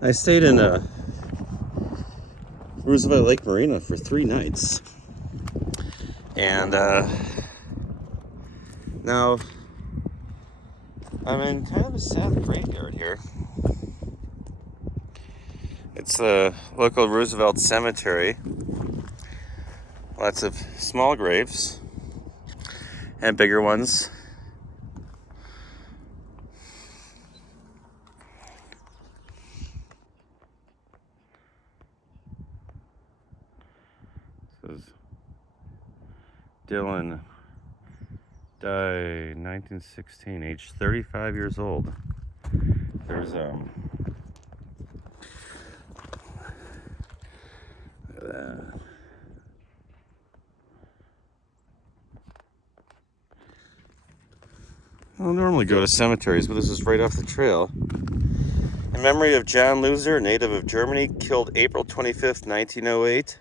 I stayed in Roosevelt Lake Marina for 3 nights. And now I'm in kind of a sad graveyard here. It's the local Roosevelt cemetery. Lots of small graves and bigger ones. This is Dylan died 1916, age 35 years old. There's I don't normally go to cemeteries, but this is right off the trail. In memory of John Loser, native of Germany, killed April 25th, 1908.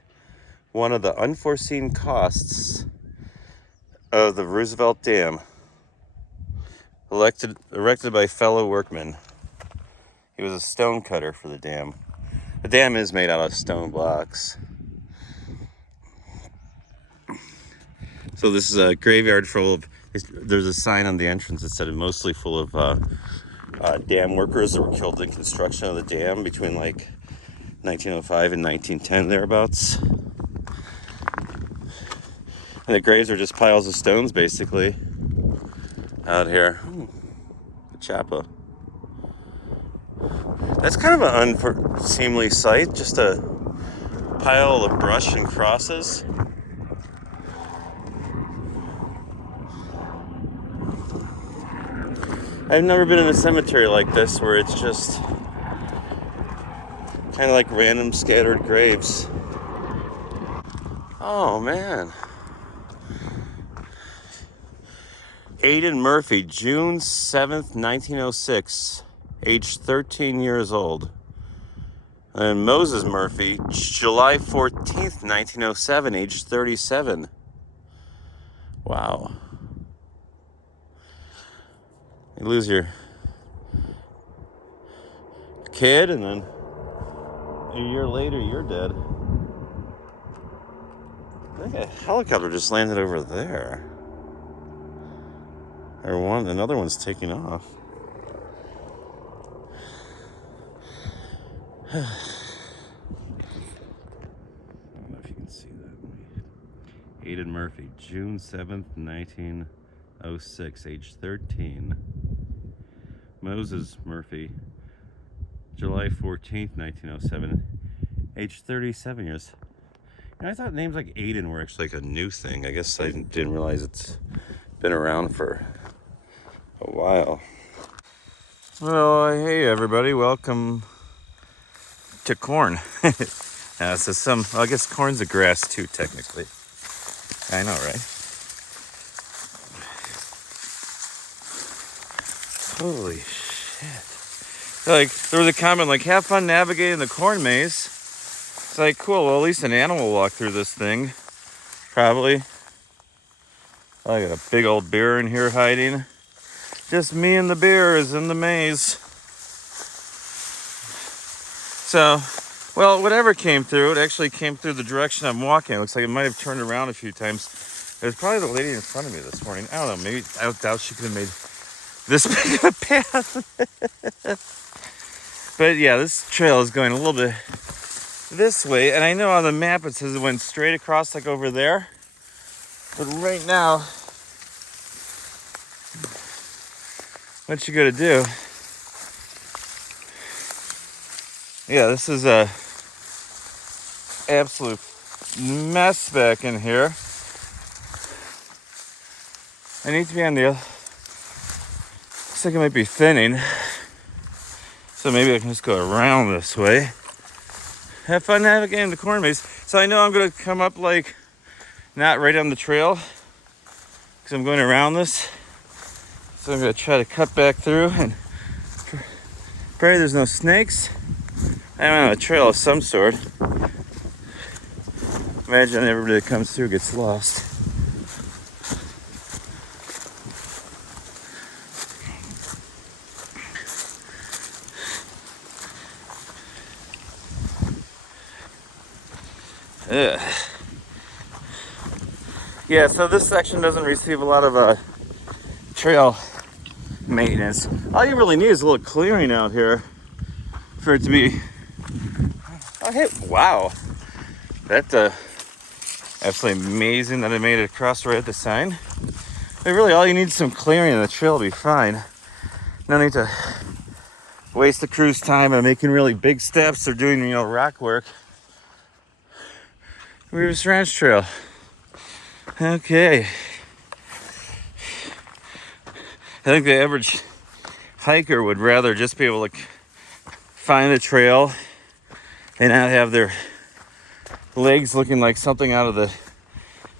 One of the unforeseen costs of the Roosevelt Dam, erected by fellow workmen. He was a stone cutter for the dam. The dam is made out of stone blocks. So this is a graveyard full of, there's a sign on the entrance that said mostly full of dam workers that were killed in construction of the dam between like 1905 and 1910 thereabouts. And the graves are just piles of stones basically out here. The chapel. That's kind of an unseemly sight, just a pile of brush and crosses. I've never been in a cemetery like this where it's just kind of like random scattered graves. Oh man. Aidan Murphy, June 7th, 1906, age 13 years old. And Moses Murphy, July 14th, 1907, age 37. Wow. You lose your kid and then a year later you're dead. I think a helicopter just landed over there. Or another one's taking off. I don't know if you can see that. Aidan Murphy, June 7th, 1906, age 13. Moses Murphy, July 14th, 1907, age 37 years. I thought names like Aidan were actually like a new thing. I guess I didn't realize it's been around for a while. Well, hey everybody, welcome to corn. So I guess corn's a grass too, technically. I know, right? Holy shit. Like, there was a comment like, have fun navigating the corn maze. It's like, cool, well, at least an animal will walk through this thing. Probably. I got a big old bear in here hiding. Just me and the bear is in the maze. So, well, whatever came through, it actually came through the direction I'm walking. It looks like it might have turned around a few times. It was probably the lady in front of me this morning. I don't know, maybe, I doubt she could have made this big of a path. But yeah, this trail is going a little bit this way. And I know on the map it says it went straight across like over there. But right now, what you gotta do, yeah, this is a absolute mess back in here. I need to be on the other, looks like it might be thinning. So maybe I can just go around this way. Have fun navigating the corn maze. So I know I'm gonna come up like not right on the trail because I'm going around this. So I'm gonna try to cut back through and pray there's no snakes. I'm on a trail of some sort. Imagine everybody that comes through gets lost. Ugh. Yeah, so this section doesn't receive a lot of trail maintenance. All you really need is a little clearing out here for it to be. Oh, hey, wow. That's absolutely amazing that I made it across right at the sign. But really, all you need is some clearing and the trail will be fine. No need to waste the crew's time on making really big steps or doing, rock work. Reeves Ranch Trail. Okay. I think the average hiker would rather just be able to find the trail and not have their legs looking like something out of the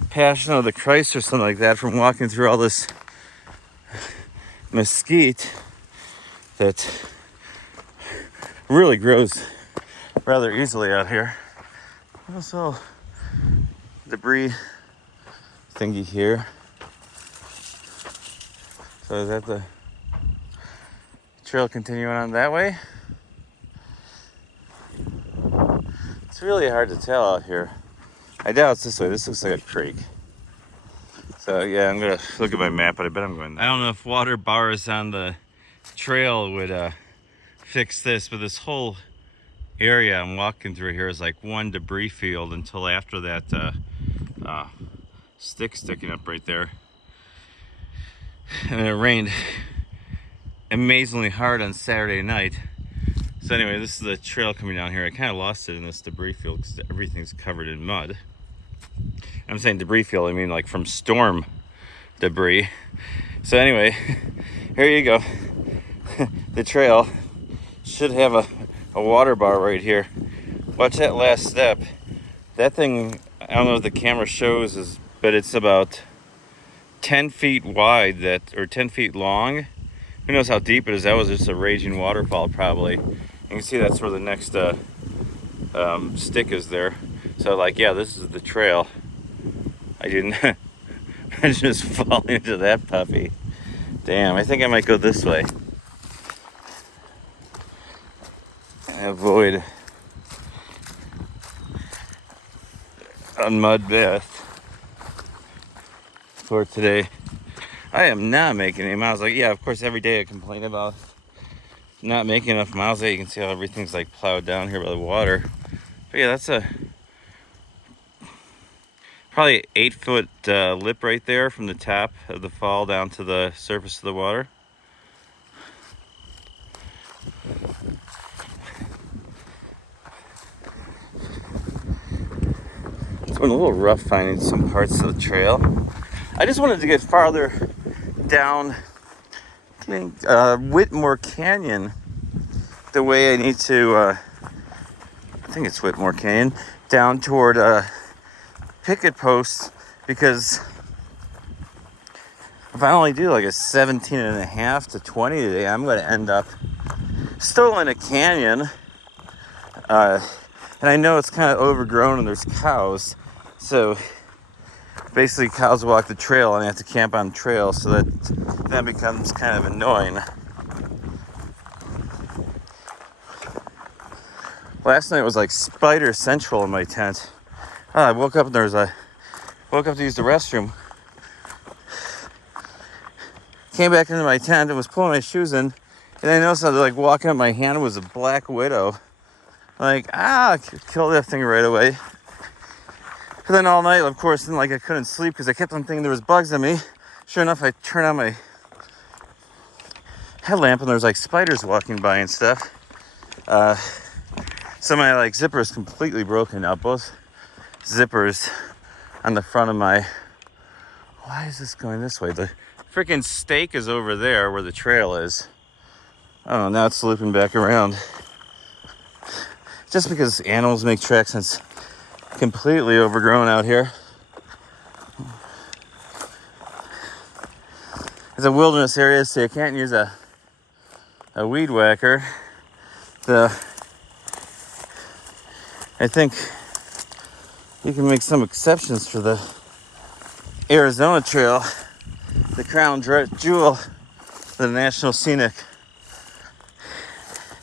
Passion of the Christ or something like that from walking through all this mesquite that really grows rather easily out here. Also, debris thingy here. So is that the trail continuing on that way? It's really hard to tell out here. I doubt it's this way. This looks like a creek. So yeah, I'm gonna look at my map, but I bet I'm going. I don't know if water bars on the trail would fix this, but this whole area I'm walking through here is like one debris field until after that stick sticking up right there. And it rained amazingly hard on Saturday night. So anyway, this is the trail coming down here. I kind of lost it in this debris field because everything's covered in mud. I'm saying debris field, I mean like from storm debris. So anyway, here you go. The trail should have a water bar right here. Watch that last step. That thing, I don't know if the camera shows, but it's about 10 feet wide, or 10 feet long. Who knows how deep it is? That was just a raging waterfall probably. You can see that's where the next stick is there. So like, yeah, this is the trail. I didn't just fall into that puppy. Damn, I think I might go this way. Avoid a mud bath for today. I am not making any miles. Like, yeah, of course, every day I complain about not making enough miles. There you can see how everything's like plowed down here by the water. But yeah, that's probably 8-foot lip right there from the top of the fall down to the surface of the water. It's been a little rough finding some parts of the trail. I just wanted to get farther down Whitmore Canyon the way I need to, I think it's Whitmore Canyon, down toward picket posts, because if I only do like a 17.5 to 20 today, I'm going to end up still in a canyon. And I know it's kind of overgrown and there's cows. So basically cows walk the trail and I have to camp on the trail, so that becomes kind of annoying. Last night was like spider central in my tent. I woke up and woke up to use the restroom. Came back into my tent and was pulling my shoes in, and I noticed that like walking up my hand was a black widow. Like, kill that thing right away. And then all night, of course, then like I couldn't sleep because I kept on thinking there was bugs on me. Sure enough, I turned on my headlamp and there was like spiders walking by and stuff. So my like zipper is completely broken now. Both zippers on the front of my. Why is this going this way? The freaking stake is over there where the trail is. Oh, now it's looping back around. Just because animals make tracks and it's completely overgrown out here. It's a wilderness area, so you can't use a weed whacker. I think you can make some exceptions for the Arizona Trail, the crown jewel of the National Scenic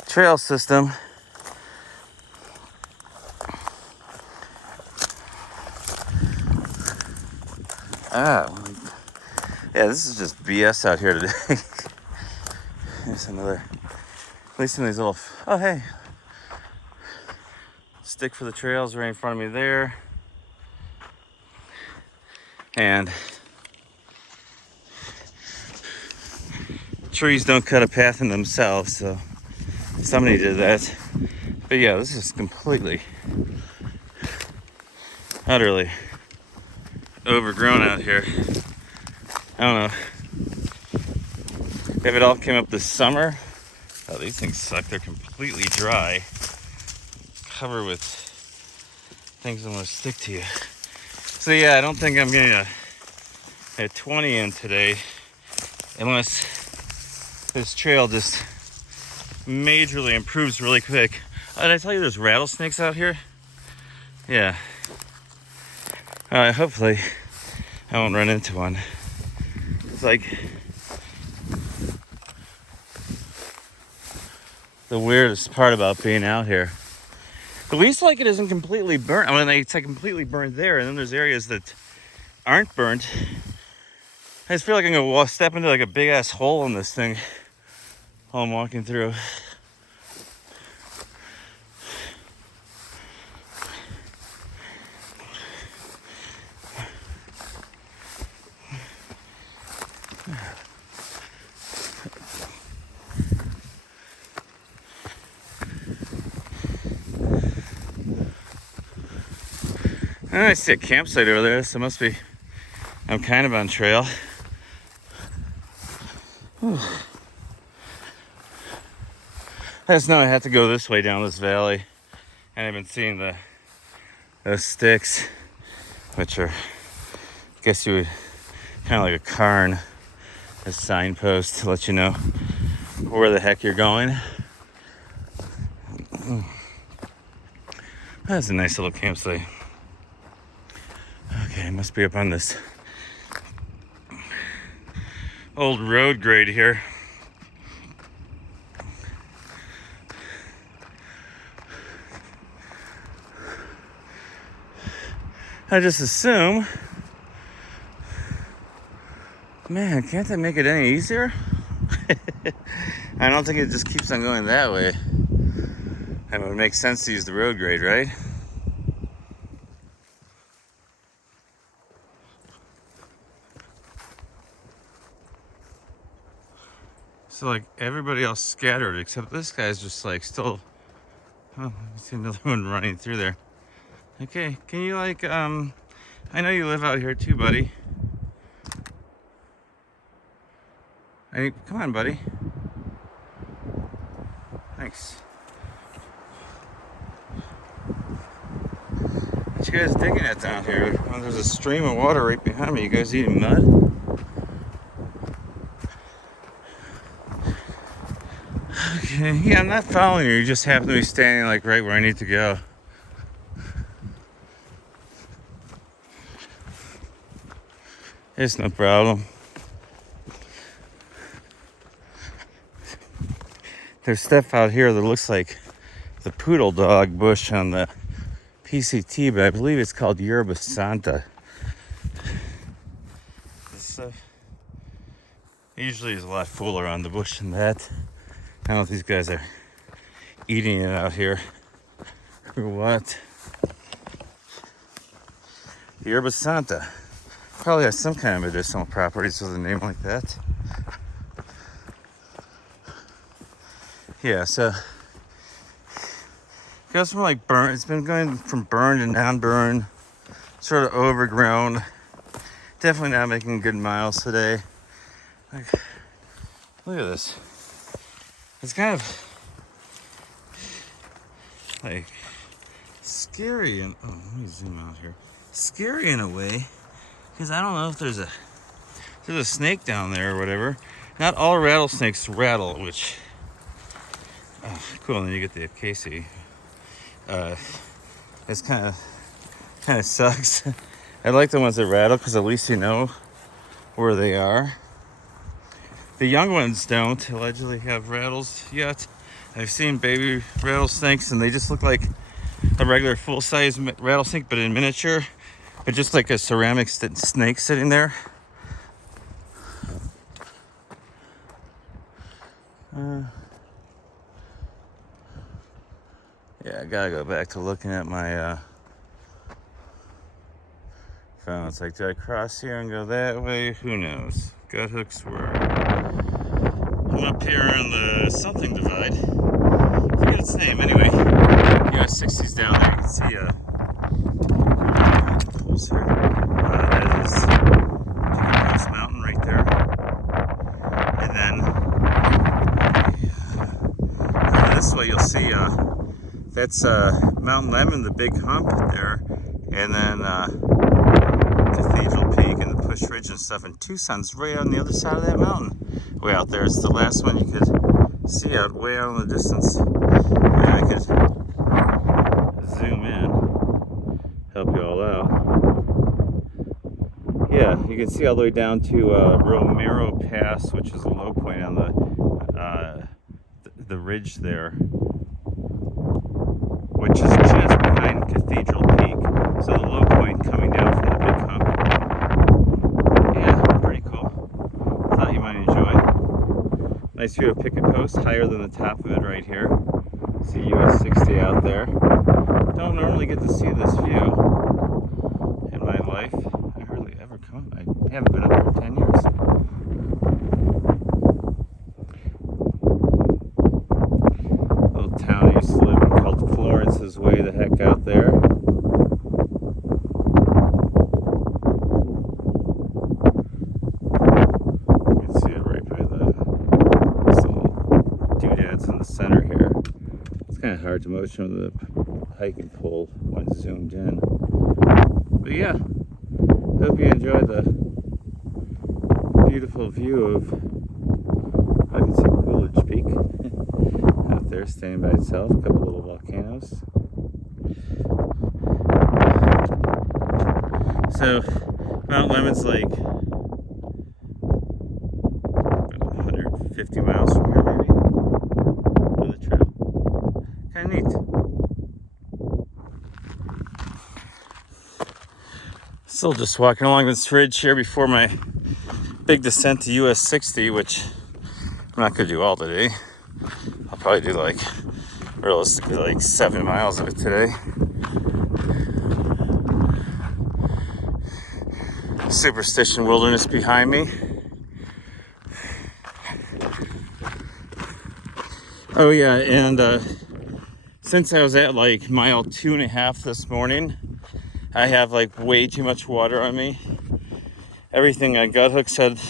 Trail System. Yeah, this is just BS out here today. There's another, at least in these little, oh hey, stick for the trails right in front of me there. And trees don't cut a path in themselves, so somebody did that. But yeah, this is completely, utterly overgrown out here. I don't know if it all came up this summer. Oh, these things suck. They're completely dry, covered with things that want to stick to you. So yeah, I don't think I'm getting a 20 in today unless this trail just majorly improves really quick. Did I tell you there's rattlesnakes out here? Yeah. Hopefully I won't run into one. It's like the weirdest part about being out here. At least like it isn't completely burnt. I mean, it's like completely burned there, and then there's areas that aren't burnt. I just feel like I'm gonna step into like a big ass hole in this thing while I'm walking through. I see a campsite over there, so it must be, I'm kind of on trail. Whew. I just know I have to go this way down this valley, and I've been seeing those sticks, which are, I guess you would, kind of like a cairn, a signpost to let you know where the heck you're going. That's a nice little campsite. Okay, must be up on this old road grade here. I just assume, man, can't they make it any easier? I don't think it just keeps on going that way. It would make sense to use the road grade, right? So like everybody else scattered except this guy's just like still. Oh, let me see another one running through there. Okay, can you like I know you live out here too, buddy. Come on, buddy. Thanks. What you guys digging at down here? Oh, there's a stream of water right behind me. You guys eating mud? Okay, yeah, I'm not following you. You just happen to be standing like right where I need to go. It's no problem. There's stuff out here that looks like the poodle dog bush on the PCT, but I believe it's called Yerba Santa. This stuff usually is a lot fuller on the bush than that. I don't know if these guys are eating it out here or what. Yerba Santa probably has some kind of medicinal properties with a name like that. Yeah, so it goes from like burn. It's been going from burn to non-burn, sort of overgrown. Definitely not making good miles today. Like, look at this. It's kind of like scary and oh, let me zoom out here. Scary in a way, because I don't know if there's a snake down there or whatever. Not all rattlesnakes rattle, which cool. And then you get the Casey. It's kind of sucks. I like the ones that rattle because at least you know where they are. The young ones don't allegedly have rattles yet. I've seen baby rattlesnakes and they just look like a regular full-size rattlesnake, but in miniature. It's just like a ceramic snake sitting there. Yeah, I gotta go back to looking at my phone. It's like, do I cross here and go that way? Who knows? Gut hooks were. I'm up here on the something divide. I forget its name. Anyway, US 60's down there. You can see pulls here. That is Chicken Mountain right there. And then this way you'll see that's Mount Lemon, the big hump there, and then Cathedral Peak and the Push Ridge and stuff. And Tucson's right on the other side of that mountain, way out there. It's the last one you could see out way out in the distance. Maybe I could zoom in, help you all out. Yeah, you can see all the way down to Romero Pass, which is a low point on the ridge there, which is just behind Cathedral Peak. So the low point coming down from the big hump. Yeah, pretty cool. Thought you might enjoy. Nice view of Picket Post, higher than the top of it right here. See US 60 out there. Don't normally get to see this view in my life. I hardly ever come up. I haven't been up here in 10 years. Little town I used to live in called Florence's Way the heck out there. You can see it right by this little doodads in the center here. It's kind of hard to motion with the hiking pole when zoomed in. But yeah, hope you enjoy the beautiful view of, I can see Coolidge Peak out there standing by itself, a couple little volcanoes. So Mount Lemon's like 150 miles from here maybe, on the trail. Kind of neat. Still just walking along this ridge here before my big descent to US 60, which I'm not going to do all today. I'll probably do like, realistically, like 7 miles of it today. Superstition Wilderness behind me. Oh yeah, and since I was at like mile 2.5 this morning, I have like way too much water on me. Everything on Gut Hook said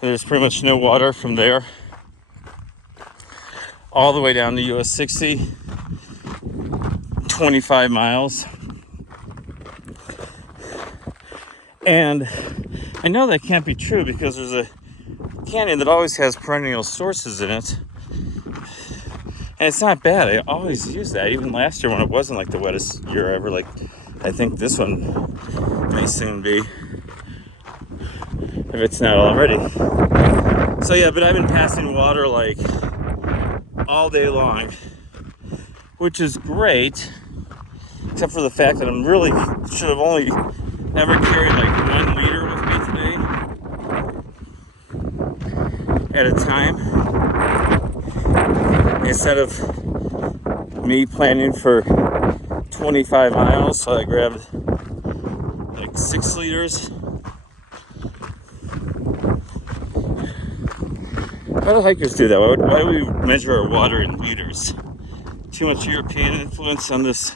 there's pretty much no water from there all the way down to US 60, 25 miles. And I know that can't be true because there's a canyon that always has perennial sources in it. And it's not bad. I always use that, even last year when it wasn't like the wettest year ever. Like, I think this one may soon be, if it's not already. So yeah, but I've been passing water like all day long, which is great, except for the fact that I'm really should have only ever carried like 1 liter with me today at a time, instead of me planning for 25 miles. So I grabbed like 6 liters. Why do hikers do that? Why do we measure our water in liters? Too much European influence on this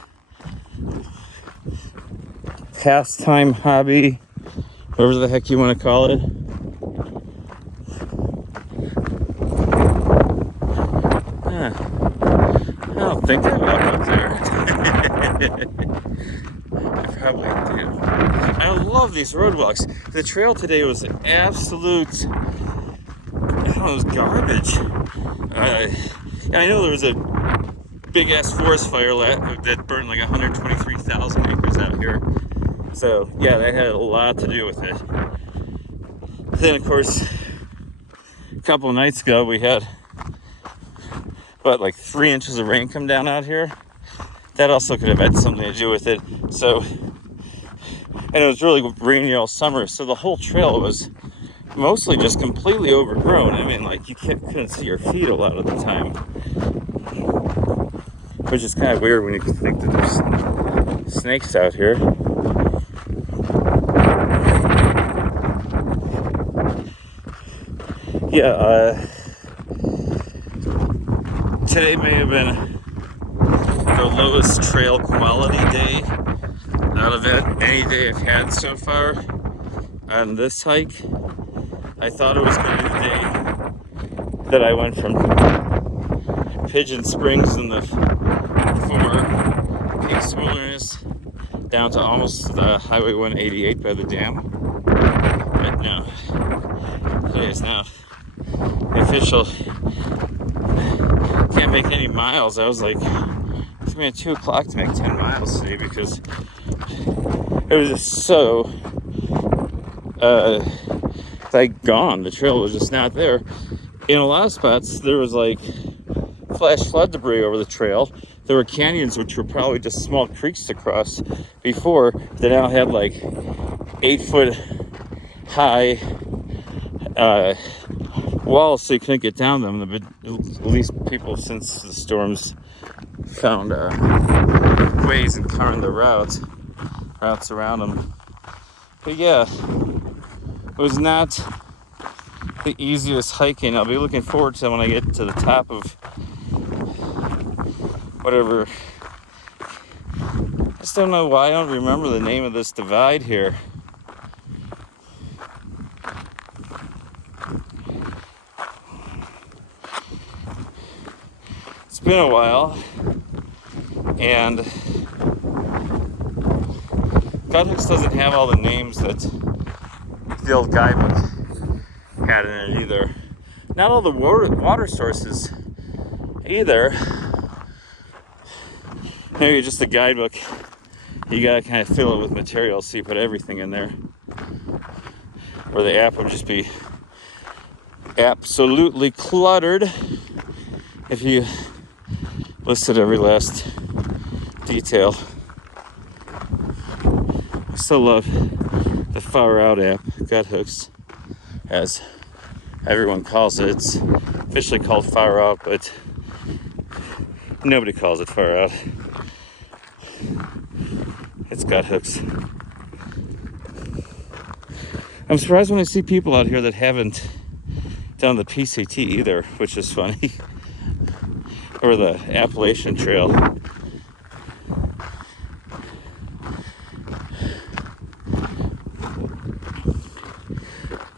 pastime, hobby, whatever the heck you want to call it. I don't think I walk up there. I probably do. I love these roadwalks. The trail today was absolute, it was garbage. I know there was a big ass forest fire that burned like 123,000 acres out here. So yeah, that had a lot to do with it. Then of course, a couple of nights ago we had like 3 inches of rain come down out here. That also could have had something to do with it. So And it was really rainy all summer, so the whole trail was mostly just completely overgrown. I mean, like, you couldn't see your feet a lot of the time, which is kind of weird when you think that there's snakes out here. Yeah, today may have been the lowest trail quality day out of any day I've had so far on this hike. I thought it was going to be the day that I went from Pigeon Springs in the former Peaks Wilderness down to almost Highway 188 by the dam. But no, today is now the official. Can't make any miles. I was like, it's gonna be at 2 o'clock to make 10 miles today because it was just so like gone. The trail was just not there. In a lot of spots there was like flash flood debris over the trail. There were canyons which were probably just small creeks to cross before that now had like 8-foot high walls, so you couldn't get down them. But at least people, since the storms, found ways and carved the routes around them. But yeah, it was not the easiest hiking. I'll be looking forward to when I get to the top of whatever. I just don't know why I don't remember the name of this divide here. It's been a while, and Guthix doesn't have all the names that the old guidebook had in it either. Not all the water sources either. Maybe just the guidebook, you gotta kind of fill it with material so you put everything in there. Or the app would just be absolutely cluttered if you listed every last detail. I still love the Far Out app, Guthix, as everyone calls it. It's officially called Far Out, but nobody calls it Far Out. It's Guthix. I'm surprised when I see people out here that haven't done the PCT either, which is funny. Or the Appalachian Trail.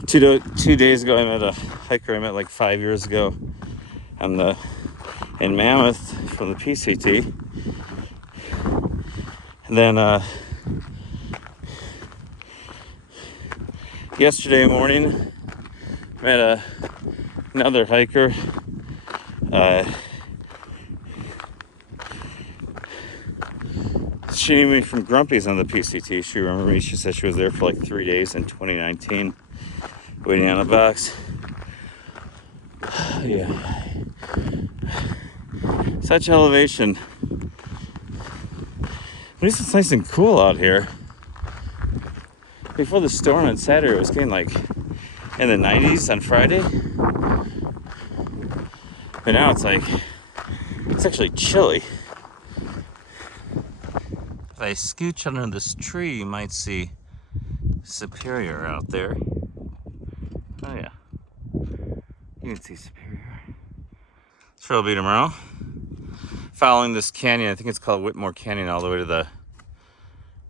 Two days ago, I met a hiker I met like 5 years ago in Mammoth from the PCT. And then yesterday morning, met another hiker. She knew me from Grumpy's on the PCT. She remembered me. She said she was there for like 3 days in 2019, waiting on a box. Yeah. Such elevation. At least it's nice and cool out here. Before the storm on Saturday, it was getting like in the 90s on Friday. But now it's like, it's actually chilly. If I scooch under this tree, you might see Superior out there. Oh yeah, you can see Superior. Trail will be tomorrow. Following this canyon, I think it's called Whitmore Canyon, all the way to the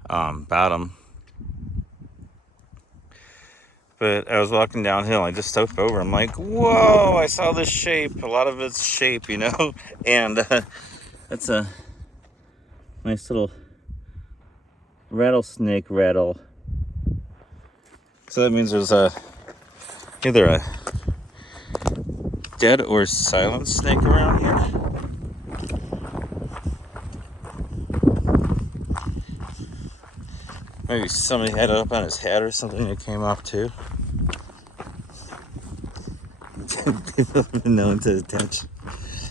bottom. But I was walking downhill, I just stepped over. I'm like, whoa, I saw this shape. A lot of it's shape, you know? And that's a nice little rattlesnake rattle. So that means there's either a dead or silent snake around here. Maybe somebody had it up on his head or something that came off too. People have been known to attach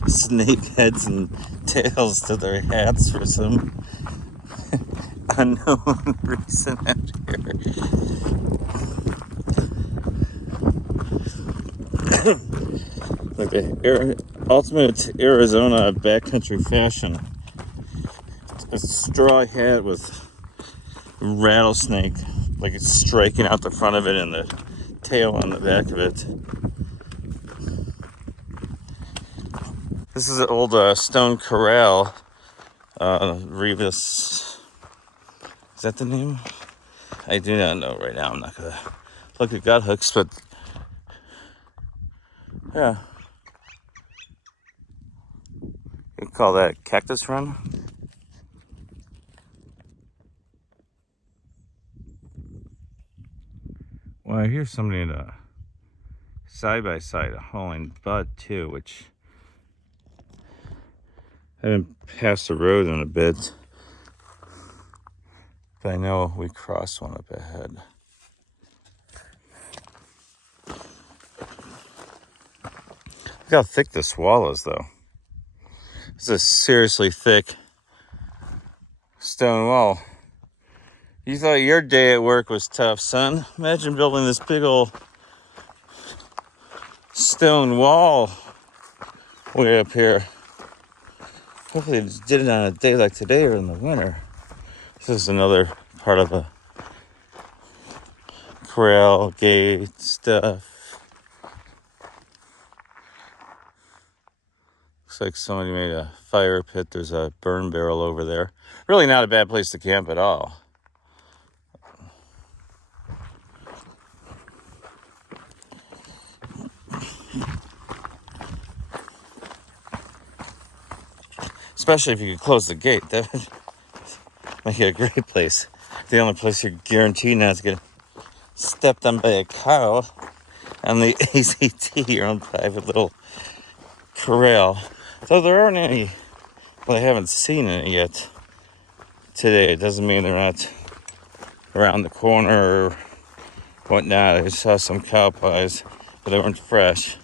snake heads and tails to their hats for some unknown reason out here. Like the ultimate Arizona backcountry fashion. A straw hat with rattlesnake, like it's striking out the front of it and the tail on the back of it. This is an old stone corral. Revis. Is that the name? I do not know right now. I'm not gonna look at gut hooks, but yeah. You call that Cactus Run? Well, I hear somebody in a side-by-side hauling bud too, which I haven't passed the road in a bit. But I know we crossed one up ahead. Look how thick this wall is, though. It's a seriously thick stone wall. You thought your day at work was tough, son. Imagine building this big old stone wall way up here. Hopefully they did it on a day like today or in the winter. This is another part of a corral gate stuff. Looks like somebody made a fire pit. There's a burn barrel over there. Really not a bad place to camp at all. Especially if you could close the gate. That would make it a great place. The only place you're guaranteed not to get stepped on by a cow on the ACT, your own private little corral. Though there aren't any, well, I haven't seen any yet today. It doesn't mean they're not around the corner or whatnot. I saw some cow pies, but they weren't fresh.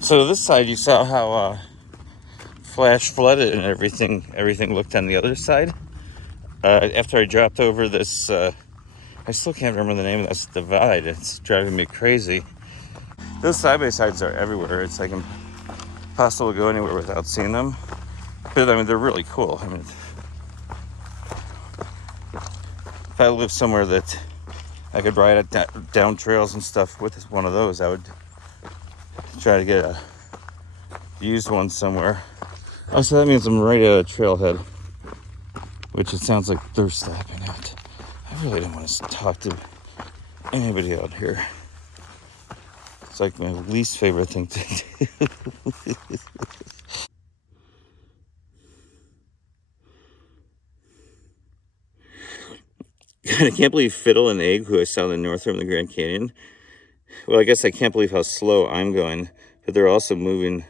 So this side, you saw how flash flooded and everything looked on the other side. After I dropped over this, I still can't remember the name of this divide. It's driving me crazy. Those side-by-sides are everywhere. It's like impossible to go anywhere without seeing them. But I mean, they're really cool. I mean, if I lived somewhere that I could ride it down trails and stuff with one of those, I would try to get a used one somewhere. Oh, so that means I'm right at a trailhead, which it sounds like they're stopping at. I really don't want to talk to anybody out here. It's like my least favorite thing to do. I can't believe Fiddle and Egg, who I saw in the north from the Grand Canyon. Well, I guess I can't believe how slow I'm going, but they're also moving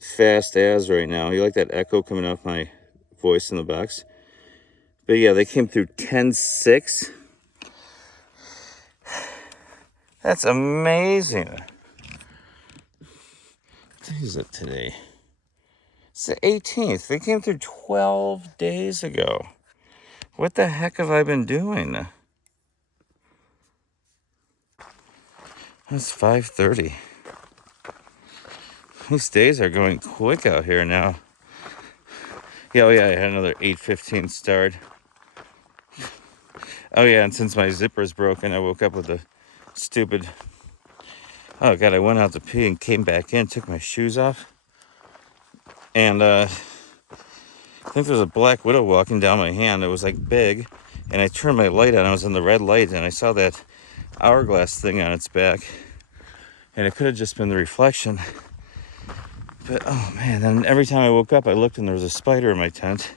fast as right now. You like that echo coming off my voice in the box? But yeah, they came through 10-6. That's amazing. What is it today? It's the 18th. They came through 12 days ago. What the heck have I been doing? It's 5:30. These days are going quick out here now. Yeah, oh yeah, I had another 8:15 start. Oh yeah, and since my zipper's broken, I woke up with a stupid... Oh god, I went out to pee and came back in, took my shoes off. And I think there was a black widow walking down my hand. It was like big. And I turned my light on. I was in the red light and I saw that hourglass thing on its back. And it could have just been the reflection. But oh man, then every time I woke up, I looked and there was a spider in my tent.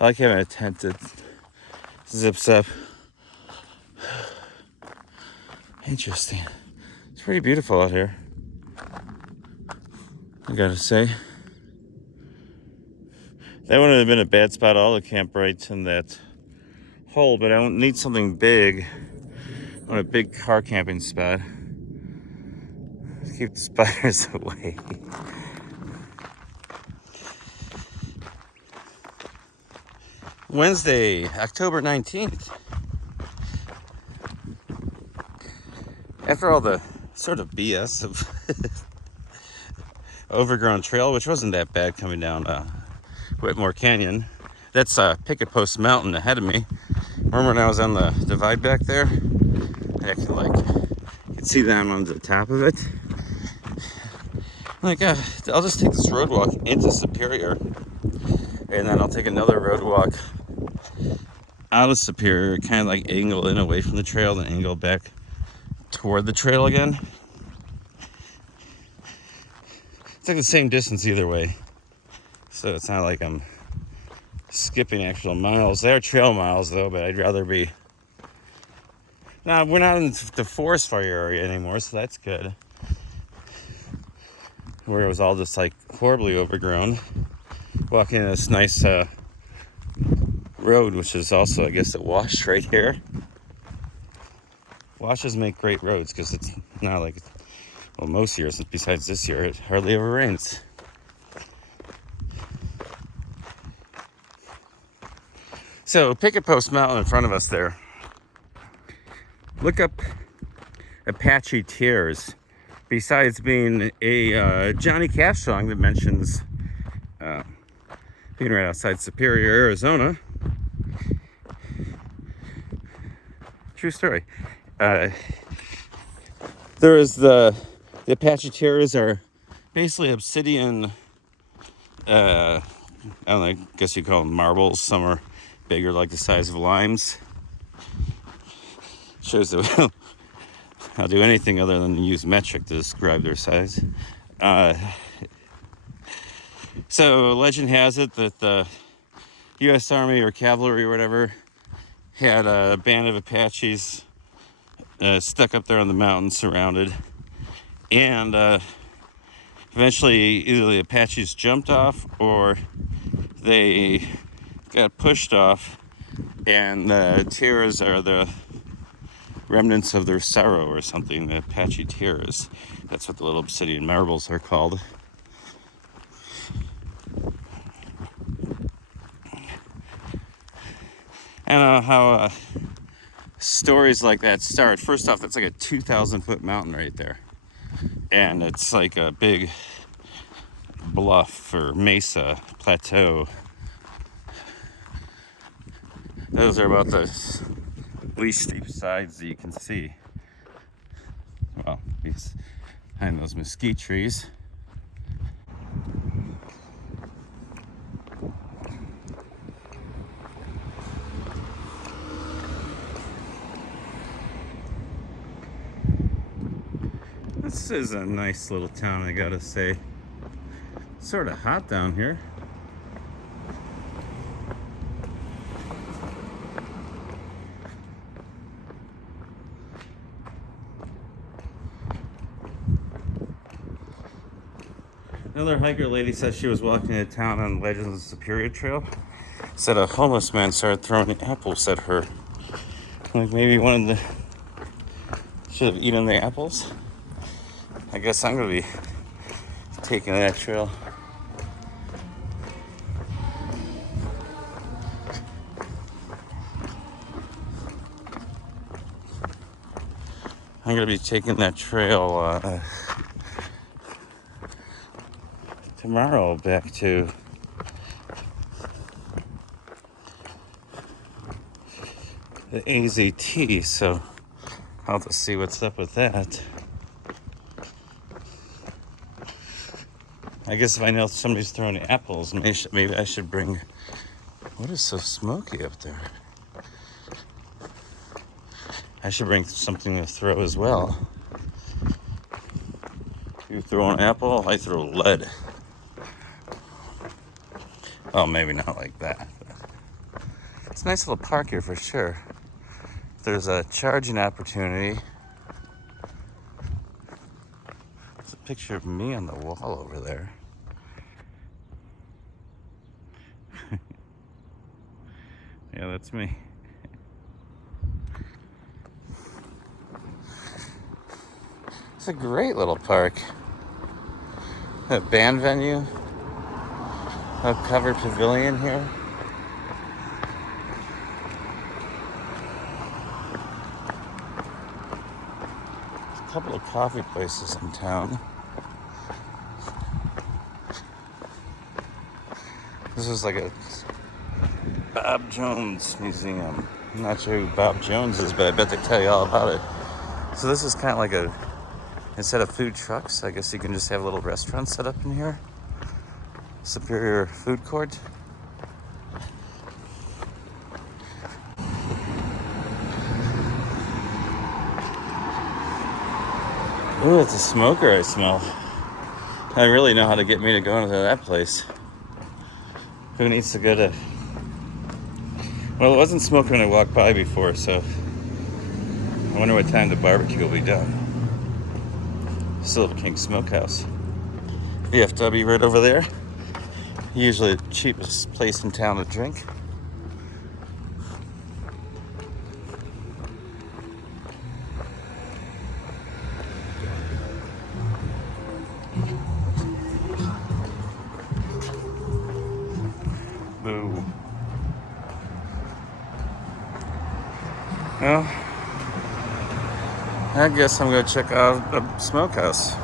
I like having a tent that zips up. Interesting. It's pretty beautiful out here. I gotta say. That wouldn't have been a bad spot. All the camp right in that hole, but I don't need something big. I want a big car camping spot. Keep the spiders away. Wednesday, October 19th. After all the sort of BS of overgrown trail, which wasn't that bad coming down Whitmore Canyon. That's Picket Post Mountain ahead of me. Remember when I was on the divide back there? I could see them on the top of it. I'll just take this road walk into Superior, and then I'll take another road walk out of Superior, kind of like angle in away from the trail, then angle back toward the trail again. It's like the same distance either way, so it's not like I'm skipping actual miles. They are trail miles though, but I'd rather be. Now we're not in the forest fire area anymore, so that's good. Where it was all just like horribly overgrown. Walking in this nice road, which is also, I guess, a wash right here. Washes make great roads because it's not like, well, most years, besides this year, it hardly ever rains. So, Picket Post Mountain in front of us there. Look up Apache Tears. Besides being a Johnny Cash song that mentions being right outside Superior, Arizona. True story. There is the Apache Tears are basically obsidian, I don't know, I guess you call them marbles. Some are bigger, like the size of limes. Shows that I'll do anything other than use metric to describe their size. So legend has it that the U.S. Army or cavalry or whatever had a band of Apaches stuck up there on the mountain, surrounded, and eventually either the Apaches jumped off or they got pushed off, and the tears are the remnants of their sorrow or something. The Apache tears, that's what the little obsidian marbles are called. I don't know how stories like that start. First off, that's like a 2,000-foot mountain right there, and it's like a big bluff or mesa plateau. Those are about the least steep sides that you can see. Well, behind those mesquite trees. This is a nice little town, I gotta say. Sort of hot down here. Another hiker lady said she was walking into town on Legends of the Superior Trail. Said a homeless man started throwing apples at her. Like maybe should have eaten the apples. I guess I'm gonna be taking that trail. I'm gonna be taking that trail tomorrow back to the AZT, so I'll have to see what's up with that. I guess if I know somebody's throwing apples, maybe I should bring. What is so smoky up there? I should bring something to throw as well. You throw an apple, I throw lead. Well, maybe not like that. It's a nice little park here for sure. There's a charging opportunity. There's a picture of me on the wall over there. that's me. It's a great little park. A band venue. A covered pavilion here. A couple of coffee places in town. This is like a Bob Jones museum. I'm not sure who Bob Jones is, but I bet they tell you all about it. So this is kind of like instead of food trucks, I guess you can just have a little restaurant set up in here. Superior Food Court. Ooh, it's a smoker I smell. I really know how to get me to go into that place. Who needs to go to... Well, it wasn't smoking when I walked by before, so... I wonder what time the barbecue will be done. Silver King Smokehouse. VFW right over there. Usually the cheapest place in town to drink. Boo. Well, I guess I'm gonna check out the smokehouse.